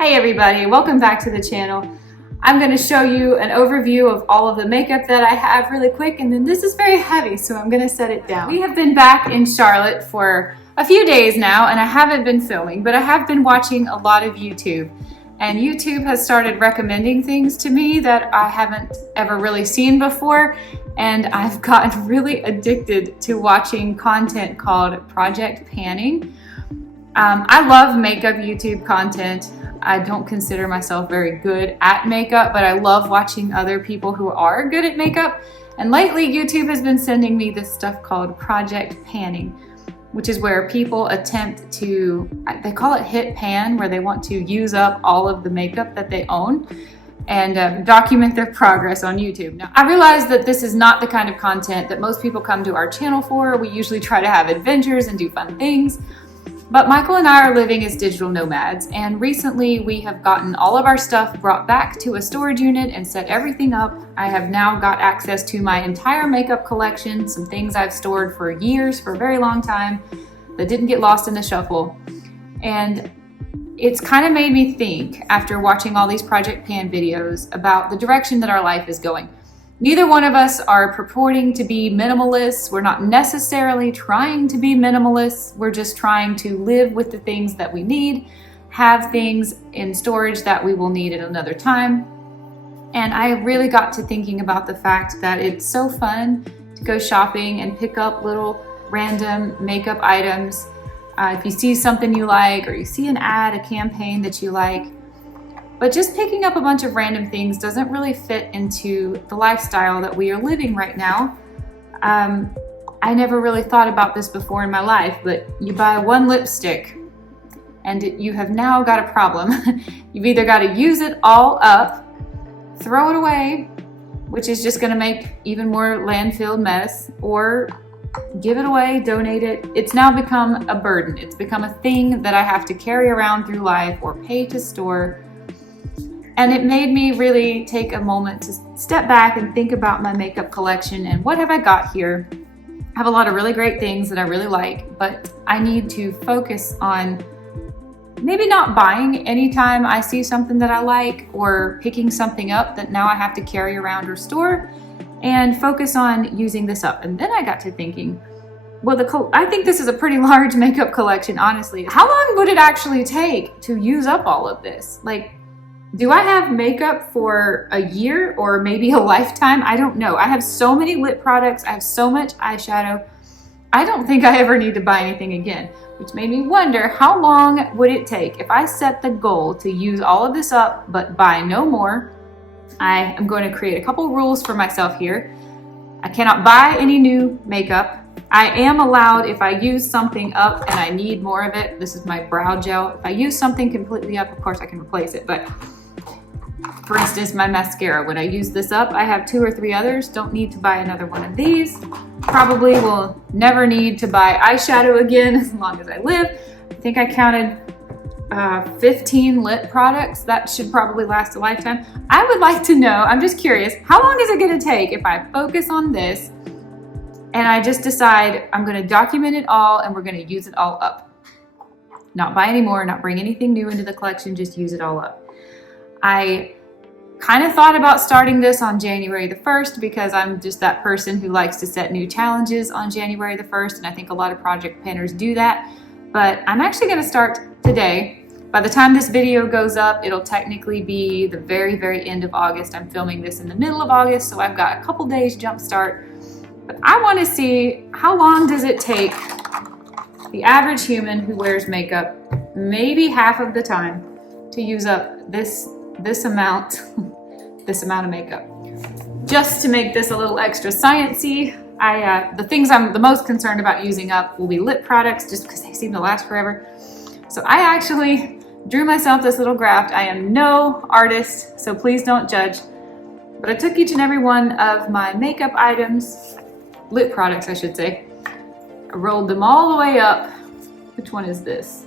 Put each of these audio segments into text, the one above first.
Hey everybody, welcome back to the channel. I'm going to show you an overview of all of the makeup that I have really quick, and then this is very heavy, so I'm going to set it down. We have been back in Charlotte for a few days now, and I haven't been filming, but I have been watching a lot of YouTube. And YouTube has started recommending things to me that I haven't ever really seen before, and I've gotten really addicted to watching content called Project Panning. I love makeup YouTube content. I don't consider myself very good at makeup, but I love watching other people who are good at makeup. And lately, YouTube has been sending me this stuff called Project Panning, which is where people attempt to, they call it hit pan, where they want to use up all of the makeup that they own and document their progress on YouTube. Now, I realize that this is not the kind of content that most people come to our channel for. We usually try to have adventures and do fun things. But Michael and I are living as digital nomads, and recently we have gotten all of our stuff brought back to a storage unit and set everything up. I have now got access to my entire makeup collection, some things I've stored for years, for a very long time, that didn't get lost in the shuffle. And it's kind of made me think, after watching all these Project Pan videos, about the direction that our life is going. Neither one of us are purporting to be minimalists. We're not necessarily trying to be minimalists. We're just trying to live with the things that we need, have things in storage that we will need at another time. And I really got to thinking about the fact that it's so fun to go shopping and pick up little random makeup items. If you see something you like, or you see an ad, a campaign that you like, but just picking up a bunch of random things doesn't really fit into the lifestyle that we are living right now. I never really thought about this before in my life, but you buy one lipstick and you have now got a problem. You've either got to use it all up, throw it away, which is just going to make even more landfill mess, or give it away, donate it. It's now become a burden. It's become a thing that I have to carry around through life or pay to store. And it made me really take a moment to step back and think about my makeup collection and what have I got here. I have a lot of really great things that I really like, but I need to focus on maybe not buying anytime I see something that I like, or picking something up that now I have to carry around or store, and focus on using this up. And then I got to thinking, well, I think this is a pretty large makeup collection, honestly. How long would it actually take to use up all of this? Like, do I have makeup for a year or maybe a lifetime? I don't know. I have so many lip products. I have so much eyeshadow. I don't think I ever need to buy anything again, which made me wonder, how long would it take if I set the goal to use all of this up but buy no more? I am going to create a couple rules for myself here. I cannot buy any new makeup. I am allowed, if I use something up and I need more of it, this is my brow gel. If I use something completely up, of course I can replace it, but for instance, my mascara, when I use this up, I have 2 or 3 others. Don't need to buy another one of these. Probably will never need to buy eyeshadow again as long as I live. I think I counted 15 lip products. That should probably last a lifetime. I would like to know, I'm just curious, how long is it going to take if I focus on this and I just decide I'm going to document it all and we're going to use it all up? Not buy any more, not bring anything new into the collection, just use it all up. I kind of thought about starting this on January the 1st because I'm just that person who likes to set new challenges on January the 1st, and I think a lot of project planners do that. But I'm actually going to start today. By the time this video goes up, it'll technically be the very, very end of August. I'm filming this in the middle of August, so I've got a couple days jump start. But I want to see, how long does it take the average human who wears makeup, maybe half of the time, to use up this amount of makeup. Just to make this a little extra sciencey, the things I'm the most concerned about using up will be lip products, just because they seem to last forever. So I actually drew myself this little graph. I am no artist, so please don't judge. But I took each and every one of my makeup items, lip products I should say, I rolled them all the way up. Which one is this?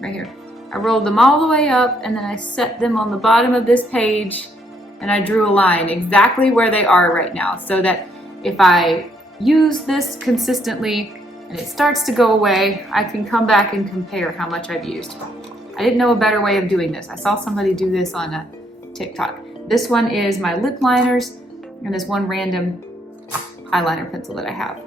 Right here. I rolled them all the way up, and then I set them on the bottom of this page, and I drew a line exactly where they are right now, so that if I use this consistently and it starts to go away, I can come back and compare how much I've used. I didn't know a better way of doing this. I saw somebody do this on a TikTok. This one is my lip liners and this one random eyeliner pencil that I have.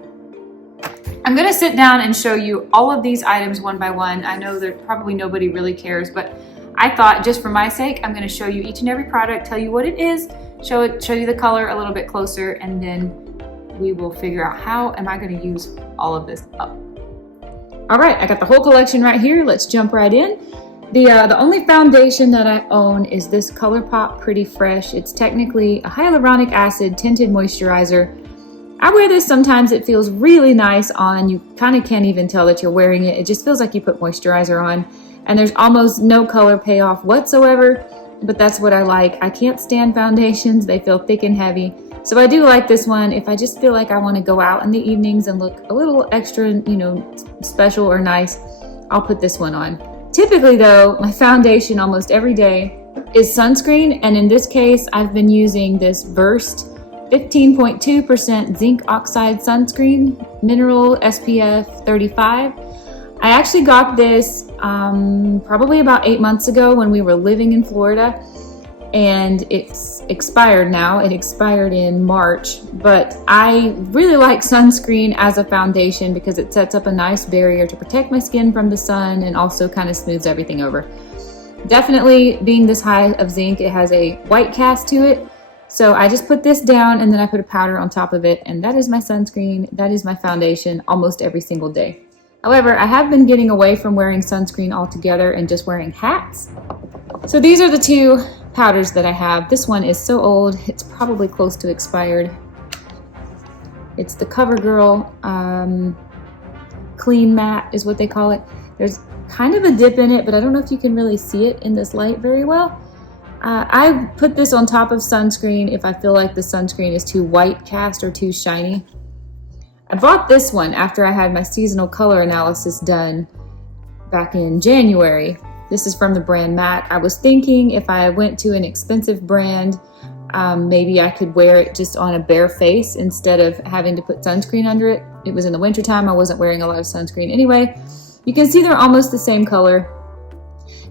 I'm gonna sit down and show you all of these items one by one. I know that probably nobody really cares, but I thought just for my sake, I'm gonna show you each and every product, tell you what it is, show you the color a little bit closer, and then we will figure out how am I gonna use all of this up. All right, I got the whole collection right here. Let's jump right in. The only foundation that I own is this ColourPop Pretty Fresh. It's technically a hyaluronic acid tinted moisturizer. I wear this sometimes. It feels really nice on. You kind of can't even tell that you're wearing it. It just feels like you put moisturizer on. And there's almost no color payoff whatsoever, but that's what I like. I can't stand foundations. They feel thick and heavy. So I do like this one. If I just feel like I want to go out in the evenings and look a little extra, you know, special or nice, I'll put this one on. Typically though, my foundation almost every day is sunscreen, and in this case, I've been using this Versed 15.2% zinc oxide sunscreen, mineral SPF 35. I actually got this probably about 8 months ago when we were living in Florida, and it's expired now. It expired in March, but I really like sunscreen as a foundation because it sets up a nice barrier to protect my skin from the sun and also kind of smooths everything over. Definitely being this high of zinc, it has a white cast to it. So I just put this down and then I put a powder on top of it, and that is my sunscreen. That is my foundation almost every single day. However, I have been getting away from wearing sunscreen altogether and just wearing hats. So these are the two powders that I have. This one is so old, it's probably close to expired. It's the CoverGirl Clean Matte is what they call it. There's kind of a dip in it, but I don't know if you can really see it in this light very well. I put this on top of sunscreen if I feel like the sunscreen is too white cast or too shiny. I bought this one after I had my seasonal color analysis done back in January. This is from the brand MAC. I was thinking if I went to an expensive brand, maybe I could wear it just on a bare face instead of having to put sunscreen under it. It was in the wintertime. I wasn't wearing a lot of sunscreen anyway. You can see they're almost the same color.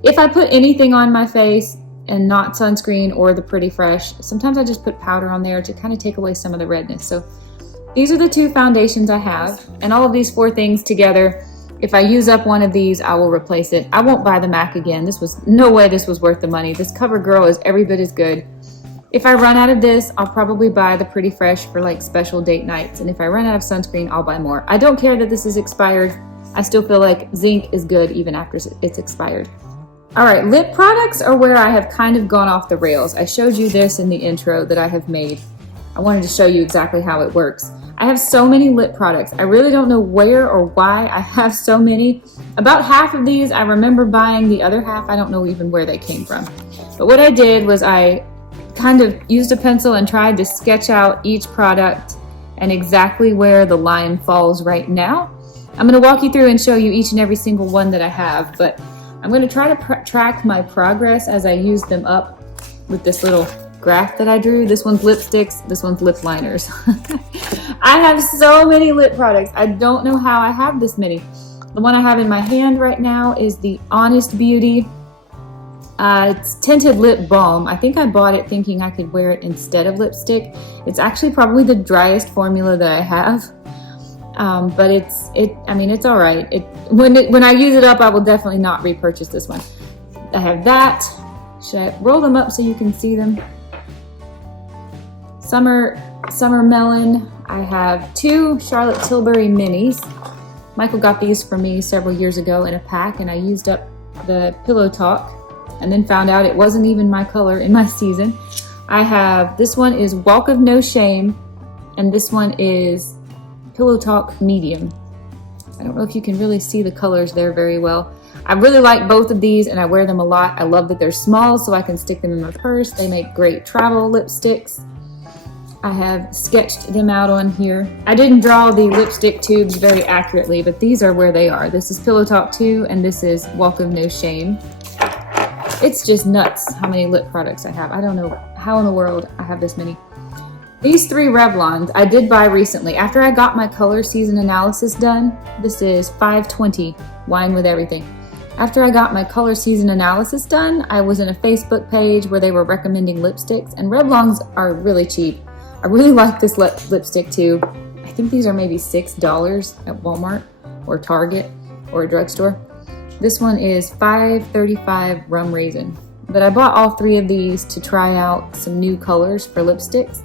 If I put anything on my face and not sunscreen or the Pretty Fresh, sometimes I just put powder on there to kind of take away some of the redness. So these are the two foundations I have, and all of these four things together, if I use up one of these, I will replace it. I won't buy the MAC again. This was no way this was worth the money. This CoverGirl is every bit as good. If I run out of this, I'll probably buy the Pretty Fresh for like special date nights. And if I run out of sunscreen, I'll buy more. I don't care that this is expired. I still feel like zinc is good even after it's expired. All right, lip products are where I have kind of gone off the rails. I showed you this in the intro that I have made. I wanted to show you exactly how it works. I have so many lip products. I really don't know where or why I have so many. About half of these I remember buying, the other half I don't know even where they came from. But what I did was I kind of used a pencil and tried to sketch out each product and exactly where the line falls right now. I'm going to walk you through and show you each and every single one that I have, but I'm going to try to track my progress as I use them up with this little graph that I drew. This one's lipsticks, this one's lip liners. I have so many lip products. I don't know how I have this many. The one I have in my hand right now is the Honest Beauty. It's tinted lip balm. I think I bought it thinking I could wear it instead of lipstick. It's actually probably the driest formula that I have. But it's all right. When I use it up, I will definitely not repurchase this one. I have that. Should I roll them up so you can see them? Summer Melon. I have two Charlotte Tilbury minis. Michael got these for me several years ago in a pack, and I used up the Pillow Talk and then found out it wasn't even my color in my season. I have, this one is Walk of No Shame, and this one is Pillow Talk Medium. I don't know if you can really see the colors there very well. I really like both of these and I wear them a lot. I love that they're small so I can stick them in my purse. They make great travel lipsticks. I have sketched them out on here. I didn't draw the lipstick tubes very accurately, but these are where they are. This is Pillow Talk 2 and this is Walk of No Shame. It's just nuts how many lip products I have. I don't know how in the world I have this many. These three Revlons I did buy recently. After I got my color season analysis done, this is 520 Wine with Everything. After I got my color season analysis done, I was in a Facebook page where they were recommending lipsticks, and Revlon's are really cheap. I really like this lipstick too. I think these are maybe $6 at Walmart or Target or a drugstore. This one is $5.35 Rum Raisin. But I bought all 3 of these to try out some new colors for lipsticks.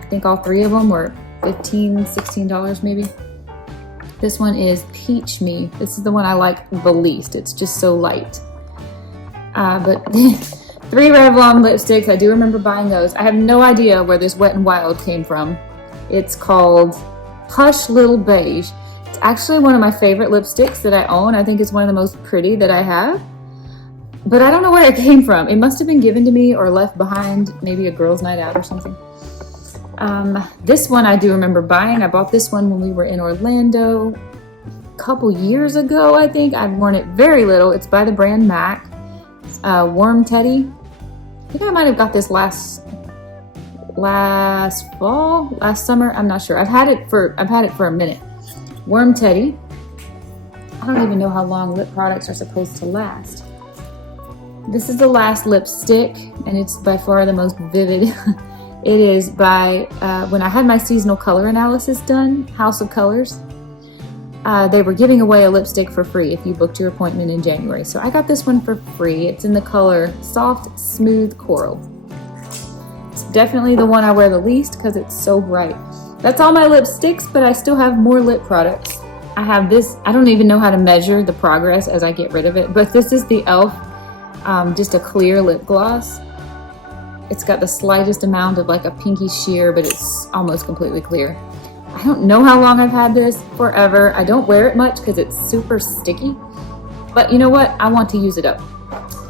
I think all 3 of them were $15, $16 maybe. This one is Peach Me. This is the one I like the least. It's just so light. But 3 Revlon lipsticks, I do remember buying those. I have no idea where this Wet n Wild came from. It's called Hush Little Beige. It's actually one of my favorite lipsticks that I own. I think it's one of the most pretty that I have. But I don't know where it came from. It must have been given to me or left behind, maybe a girls' night out or something. This one I do remember buying. I bought this one when we were in Orlando a couple years ago, I think. I've worn it very little. It's by the brand MAC. Warm Teddy. I think I might have got this last summer. I'm not sure. I've had it for a minute. Warm Teddy. I don't even know how long lip products are supposed to last. This is the last lipstick, and it's by far the most vivid. It is by, when I had my seasonal color analysis done, House of Colors, they were giving away a lipstick for free if you booked your appointment in January. So I got this one for free. It's in the color Soft Smooth Coral. It's definitely the one I wear the least because it's so bright. That's all my lipsticks, but I still have more lip products. I have this, I don't even know how to measure the progress as I get rid of it, but this is the e.l.f. Just a clear lip gloss. It's got the slightest amount of like a pinky sheer, but it's almost completely clear. I don't know how long I've had this, forever. I don't wear it much because it's super sticky, but you know what? I want to use it up.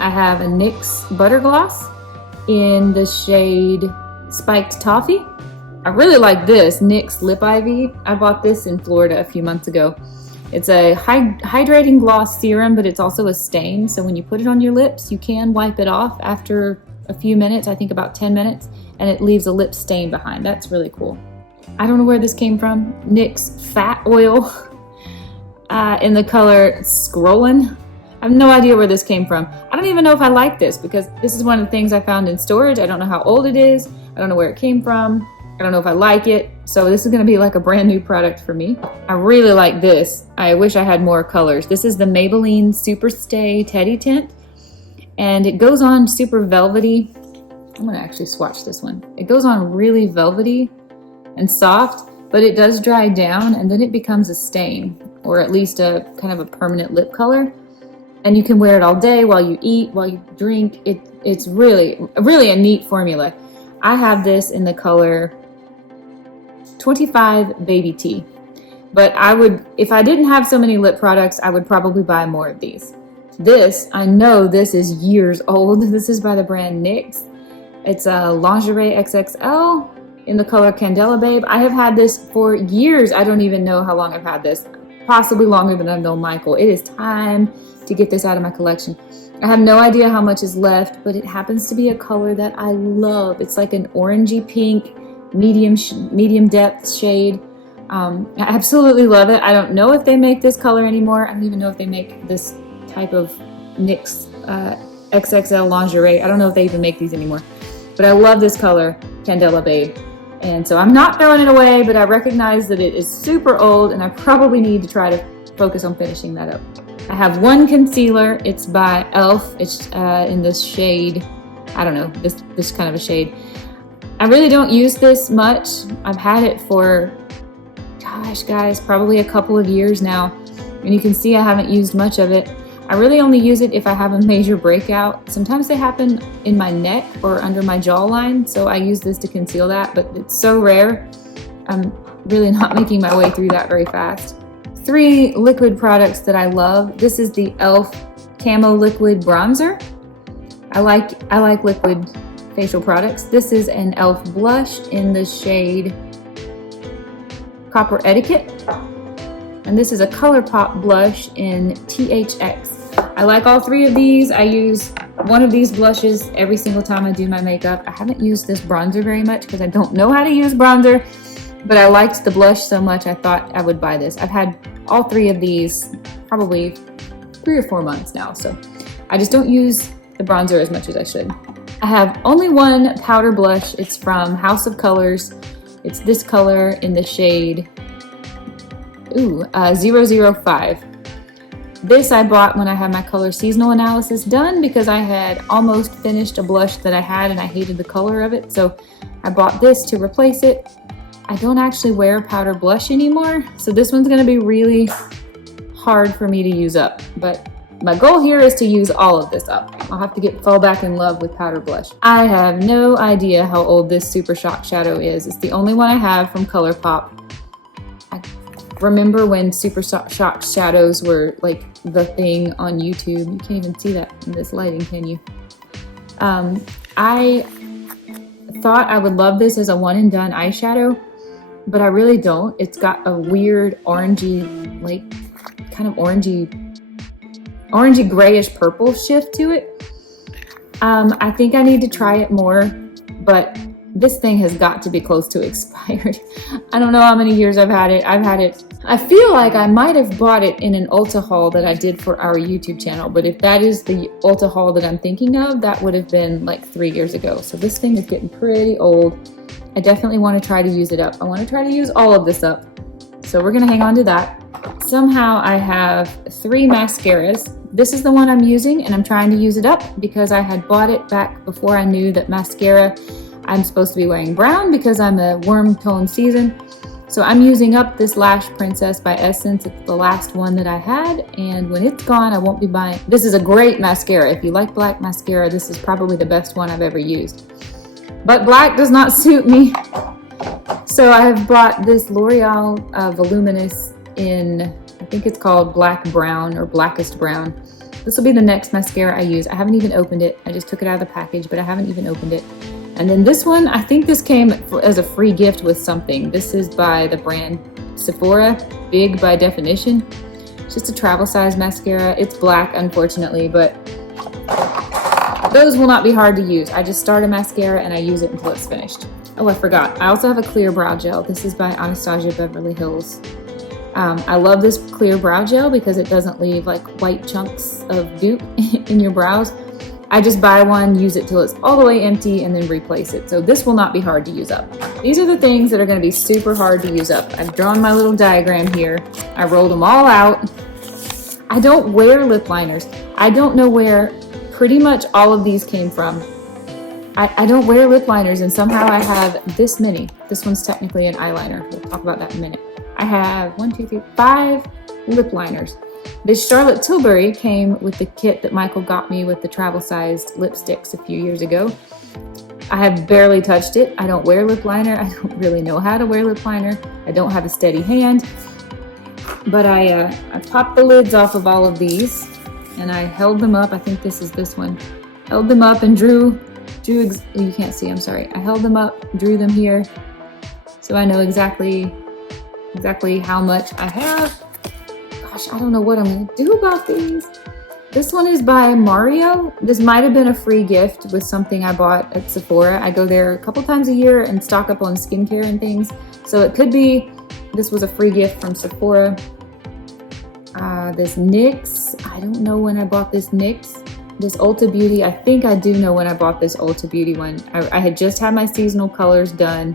I have a NYX Butter Gloss in the shade Spiked Toffee. I really like this NYX Lip Ivy. I bought this in Florida a few months ago. It's a hydrating gloss serum, but it's also a stain. So when you put it on your lips, you can wipe it off after a few minutes, I think about 10 minutes, and it leaves a lip stain behind. That's really cool. I don't know where this came from. NYX Fat Oil in the color Scrollin'. I have no idea where this came from. I don't even know if I like this because this is one of the things I found in storage. I don't know how old it is. I don't know where it came from. I don't know if I like it. So this is gonna be like a brand new product for me. I really like this. I wish I had more colors. This is the Maybelline Super Stay Teddy Tint. And it goes on super velvety. I'm gonna actually swatch this one. It goes on really velvety and soft, but it does dry down and then it becomes a stain, or at least a kind of a permanent lip color. And you can wear it all day while you eat, while you drink. It's really a neat formula. I have this in the color 25 Baby Tea. But I would, if I didn't have so many lip products, I would probably buy more of these. This, I know this is years old. This is by the brand NYX. It's a Lingerie XXL in the color Candela Babe. I have had this for years. I don't even know how long I've had this. Possibly longer than I've known Michael. It is time to get this out of my collection. I have no idea how much is left, but it happens to be a color that I love. It's like an orangey pink, medium depth shade. I absolutely love it. I don't know if they make this color anymore. I don't even know if they make this type of NYX XXL lingerie. I don't know if they even make these anymore. But I love this color, Candela Babe. And so I'm not throwing it away, but I recognize that it is super old and I probably need to try to focus on finishing that up. I have one concealer. It's by e.l.f. It's in this shade, I don't know, this kind of a shade. I really don't use this much. I've had it for, gosh guys, probably a couple of years now. And you can see I haven't used much of it. I really only use it if I have a major breakout. Sometimes they happen in my neck or under my jawline, so I use this to conceal that, but it's so rare. I'm really not making my way through that very fast. 3 liquid products that I love. This is the e.l.f. Camo Liquid Bronzer. I like liquid facial products. This is an e.l.f. blush in the shade Copper Etiquette. And this is a ColourPop blush in THX. I like all 3 of these. I use one of these blushes every single time I do my makeup. I haven't used this bronzer very much because I don't know how to use bronzer, but I liked the blush so much I thought I would buy this. I've had all 3 of these probably 3 or 4 months now, so I just don't use the bronzer as much as I should. I have only one powder blush. It's from House of Colors. It's this color in the shade 005. This I bought when I had my color seasonal analysis done because I had almost finished a blush that I had and I hated the color of it. So I bought this to replace it. I don't actually wear powder blush anymore, so this one's gonna be really hard for me to use up. But my goal here is to use all of this up. I'll have to fall back in love with powder blush. I have no idea how old this Super Shock shadow is. It's the only one I have from ColourPop. I remember when Super Shock shadows were like the thing on YouTube. You can't even see that in this lighting, can you? I thought I would love this as a one and done eyeshadow, but I really don't. It's got a weird orangey, like kind of orangey grayish purple shift to it. I think I need to try it more, but this thing has got to be close to expired. I don't know how many years I've had it. I feel like I might have bought it in an Ulta haul that I did for our YouTube channel, but if that is the Ulta haul that I'm thinking of, that would have been like 3 years ago. So this thing is getting pretty old. I definitely want to try to use it up. I want to try to use all of this up. So we're gonna hang on to that. Somehow I have 3 mascaras. This is the one I'm using, and I'm trying to use it up because I had bought it back before I knew that mascara, I'm supposed to be wearing brown because I'm a warm tone season. So I'm using up this Lash Princess by Essence. It's the last one that I had, and when it's gone, I won't be buying. This is a great mascara. If you like black mascara, this is probably the best one I've ever used. But black does not suit me. So I have bought this L'Oreal Voluminous in, I think it's called Black Brown or Blackest Brown. This will be the next mascara I use. I haven't even opened it. I just took it out of the package, but I haven't even opened it. And then this one, I think this came as a free gift with something. This is by the brand Sephora, Big by Definition. It's just a travel size mascara. It's black, unfortunately, but those will not be hard to use. I just start a mascara and I use it until it's finished. Oh, I forgot. I also have a clear brow gel. This is by Anastasia Beverly Hills. I love this clear brow gel because it doesn't leave like white chunks of goop in your brows. I just buy one, use it till it's all the way empty, and then replace it. So this will not be hard to use up. These are the things that are going to be super hard to use up. I've drawn my little diagram here. I rolled them all out. I don't wear lip liners. I don't know where pretty much all of these came from. I don't wear lip liners, and somehow I have this many. This one's technically an eyeliner. We'll talk about that in a minute. I have 5 lip liners. This Charlotte Tilbury came with the kit that Michael got me with the travel-sized lipsticks a few years ago. I have barely touched it. I don't wear lip liner. I don't really know how to wear lip liner. I don't have a steady hand. But I popped the lids off of all of these, and I held them up. I think this is this one. Held them up and drew, you can't see, I'm sorry. I held them up, drew them here, so I know exactly how much I have. Gosh, I don't know what I'm gonna do about these. This one is by Mario. This might have been a free gift with something I bought at Sephora. I go there a couple times a year and stock up on skincare and things. So it could be this was a free gift from Sephora. This NYX, I don't know when I bought this NYX. This Ulta Beauty, I think I do know when I bought this Ulta Beauty one. I had just had my seasonal colors done,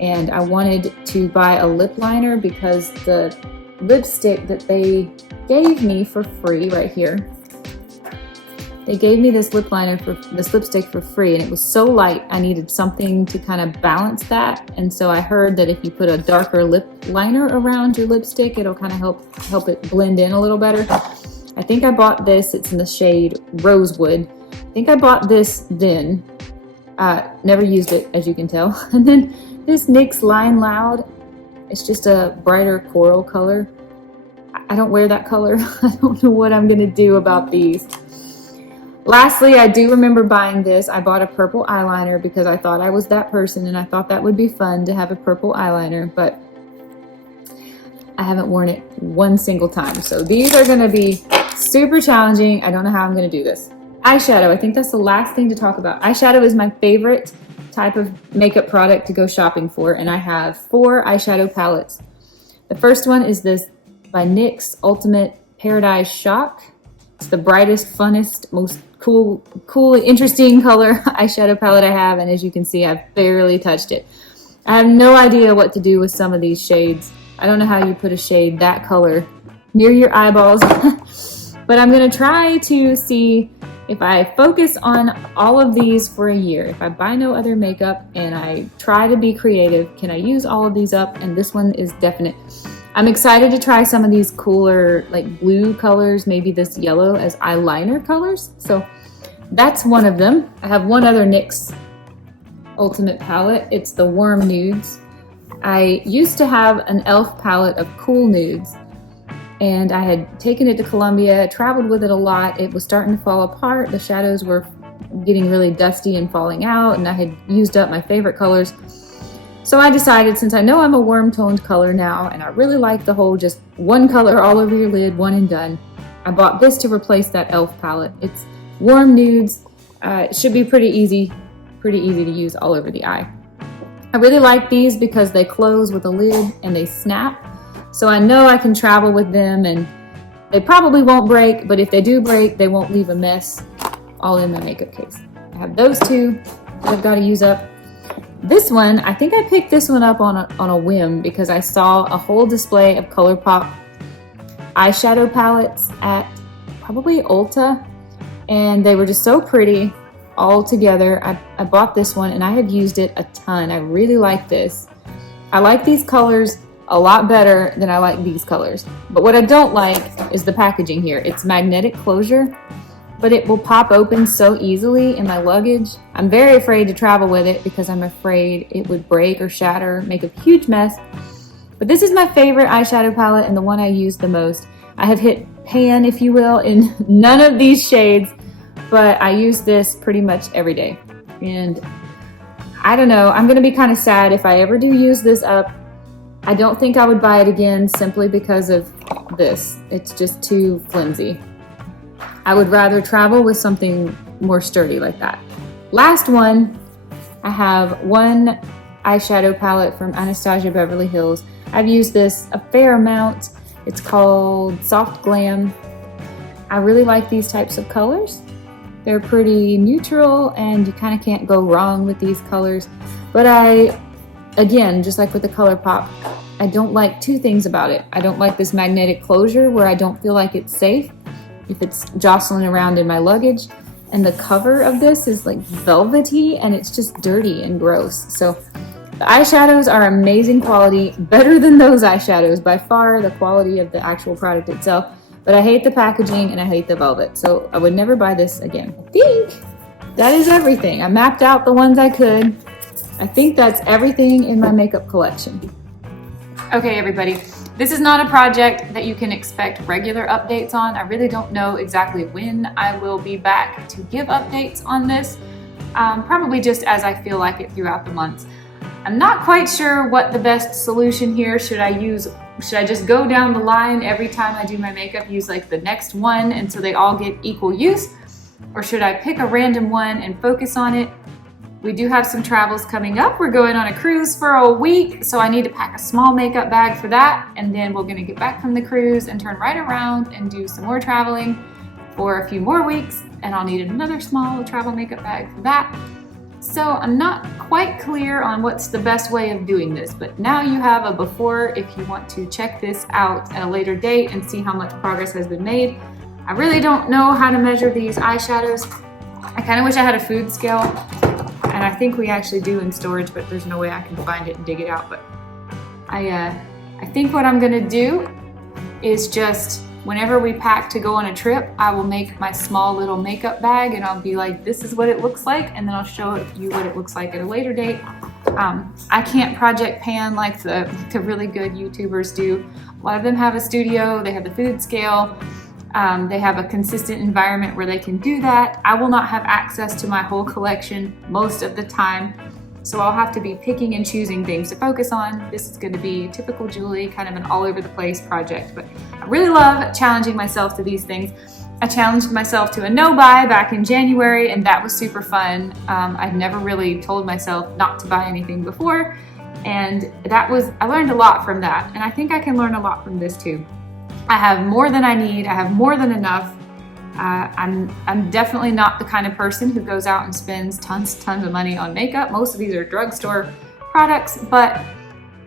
and I wanted to buy a lip liner because the lipstick that they gave me for free right here, they gave me this lipstick for free, and it was so light I needed something to kind of balance that. And so I heard that if you put a darker lip liner around your lipstick, it'll kind of help it blend in a little better. I think I bought this. It's in the shade Rosewood. I think I bought this then. Never used it, as you can tell. And then this NYX Line Loud. It's just a brighter coral color. I don't wear that color. I don't know what I'm gonna do about these. Lastly, I do remember buying this. I bought a purple eyeliner because I thought I was that person, and I thought that would be fun to have a purple eyeliner, but I haven't worn it one single time. So these are gonna be super challenging. I don't know how I'm gonna do this. Eyeshadow, I think that's the last thing to talk about. Eyeshadow is my favorite type of makeup product to go shopping for, and I have 4 eyeshadow palettes. The first one is this by NYX Ultimate Paradise Shock. It's the brightest, funnest, most cool, interesting color eyeshadow palette I have, and as you can see, I've barely touched it. I have no idea what to do with some of these shades. I don't know how you put a shade that color near your eyeballs, but I'm gonna try to see if I focus on all of these for a year. If I buy no other makeup and I try to be creative, can I use all of these up? And this one is definite. I'm excited to try some of these cooler, like blue colors, maybe this yellow as eyeliner colors. So that's one of them. I have one other NYX Ultimate palette. It's the Warm Nudes. I used to have an e.l.f. palette of cool nudes, and I had taken it to Colombia, traveled with it a lot. It was starting to fall apart. The shadows were getting really dusty and falling out, and I had used up my favorite colors. So I decided, since I know I'm a warm toned color now, and I really like the whole just one color all over your lid, one and done, I bought this to replace that e.l.f. palette. It's Warm Nudes. It should be pretty easy to use all over the eye. I really like these because they close with a lid and they snap. So I know I can travel with them, and they probably won't break, but if they do break, they won't leave a mess all in my makeup case. I have those two that I've got to use up. This one, I think I picked this one up on a whim because I saw a whole display of ColourPop eyeshadow palettes at probably Ulta, and they were just so pretty all together. I bought this one and I have used it a ton. I really like this. I like these colors a lot better than I like these colors. But what I don't like is the packaging here. It's magnetic closure, but it will pop open so easily in my luggage. I'm very afraid to travel with it because I'm afraid it would break or shatter, make a huge mess. But this is my favorite eyeshadow palette and the one I use the most. I have hit pan, if you will, in none of these shades, but I use this pretty much every day. And I don't know, I'm gonna be kind of sad if I ever do use this up. I don't think I would buy it again simply because of this. It's just too flimsy. I would rather travel with something more sturdy like that. Last one, I have one eyeshadow palette from Anastasia Beverly Hills. I've used this a fair amount. It's called Soft Glam. I really like these types of colors. They're pretty neutral and you kind of can't go wrong with these colors. But again, just like with the ColourPop, I don't like two things about it. I don't like this magnetic closure where I don't feel like it's safe if it's jostling around in my luggage. And the cover of this is like velvety and it's just dirty and gross. So the eyeshadows are amazing quality, better than those eyeshadows, by far the quality of the actual product itself. But I hate the packaging and I hate the velvet, so I would never buy this again. I think that is everything. I mapped out the ones I could. I think that's everything in my makeup collection. Okay, everybody, this is not a project that you can expect regular updates on. I really don't know exactly when I will be back to give updates on this, probably just as I feel like it throughout the months. I'm not quite sure what the best solution here. Should I just go down the line every time I do my makeup, use like the next one and so they all get equal use? Or should I pick a random one and focus on it? We do have some travels coming up. We're going on a cruise for a week, so I need to pack a small makeup bag for that, and then we're gonna get back from the cruise and turn right around and do some more traveling for a few more weeks, and I'll need another small travel makeup bag for that. So I'm not quite clear on what's the best way of doing this, but now you have a before if you want to check this out at a later date and see how much progress has been made. I really don't know how to measure these eyeshadows. I kind of wish I had a food scale, and I think we actually do in storage, but there's no way I can find it and dig it out. But I think what I'm gonna do is just, whenever we pack to go on a trip, I will make my small little makeup bag and I'll be like, this is what it looks like, and then I'll show you what it looks like at a later date. I can't project pan like the really good YouTubers do. A lot of them have a studio, they have the food scale, they have a consistent environment where they can do that. I will not have access to my whole collection most of the time, so I'll have to be picking and choosing things to focus on. This is going to be typical Julie, kind of an all over the place project, but I really love challenging myself to these things. I challenged myself to a no-buy back in January, and that was super fun. I'd never really told myself not to buy anything before, and I learned a lot from that, and I think I can learn a lot from this too. I have more than I need, I have more than enough, I'm definitely not the kind of person who goes out and spends tons of money on makeup. Most of these are drugstore products, but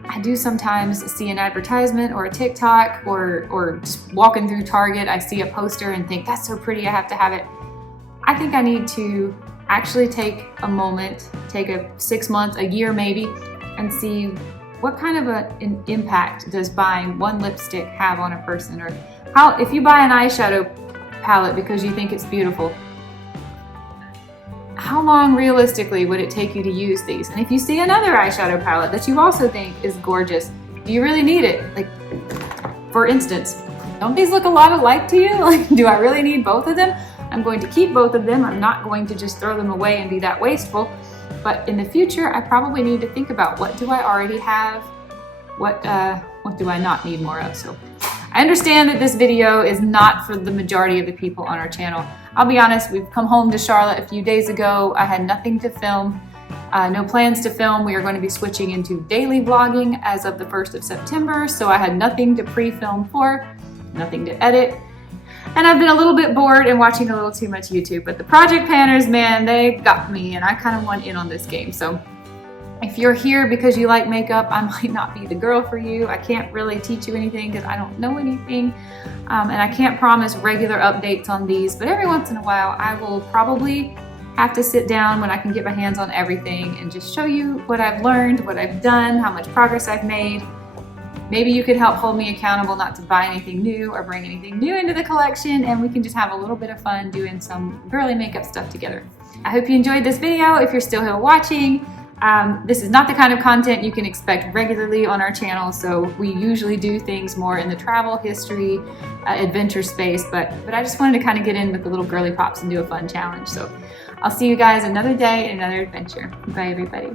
I do sometimes see an advertisement or a TikTok or just walking through Target, I see a poster and think, that's so pretty, I have to have it. I think I need to actually take a moment, take a 6 months, a year maybe, and see what kind of an impact does buying one lipstick have on a person, or how, if you buy an eyeshadow palette because you think it's beautiful, how long realistically would it take you to use these? And if you see another eyeshadow palette that you also think is gorgeous, do you really need it? Like, for instance, don't these look a lot alike to you? Like, do I really need both of them? I'm going to keep both of them. I'm not going to just throw them away and be that wasteful. But in the future, I probably need to think about, what do I already have? What do I not need more of? So I understand that this video is not for the majority of the people on our channel. I'll be honest, we've come home to Charlotte a few days ago. I had nothing to film, no plans to film. We are going to be switching into daily vlogging as of the 1st of September, so I had nothing to pre-film for, nothing to edit. And I've been a little bit bored and watching a little too much YouTube, but the project planners, man, they got me, and I kind of want in on this game. So if you're here because you like makeup, I might not be the girl for you. I can't really teach you anything because I don't know anything. And I can't promise regular updates on these, but every once in a while I will probably have to sit down when I can get my hands on everything and just show you what I've learned, what I've done, how much progress I've made. Maybe you could help hold me accountable not to buy anything new or bring anything new into the collection, and we can just have a little bit of fun doing some girly makeup stuff together. I hope you enjoyed this video. If you're still here watching, this is not the kind of content you can expect regularly on our channel, so we usually do things more in the travel, history, adventure space, but I just wanted to kind of get in with the little girly pops and do a fun challenge. So I'll see you guys another day and another adventure. Bye, everybody.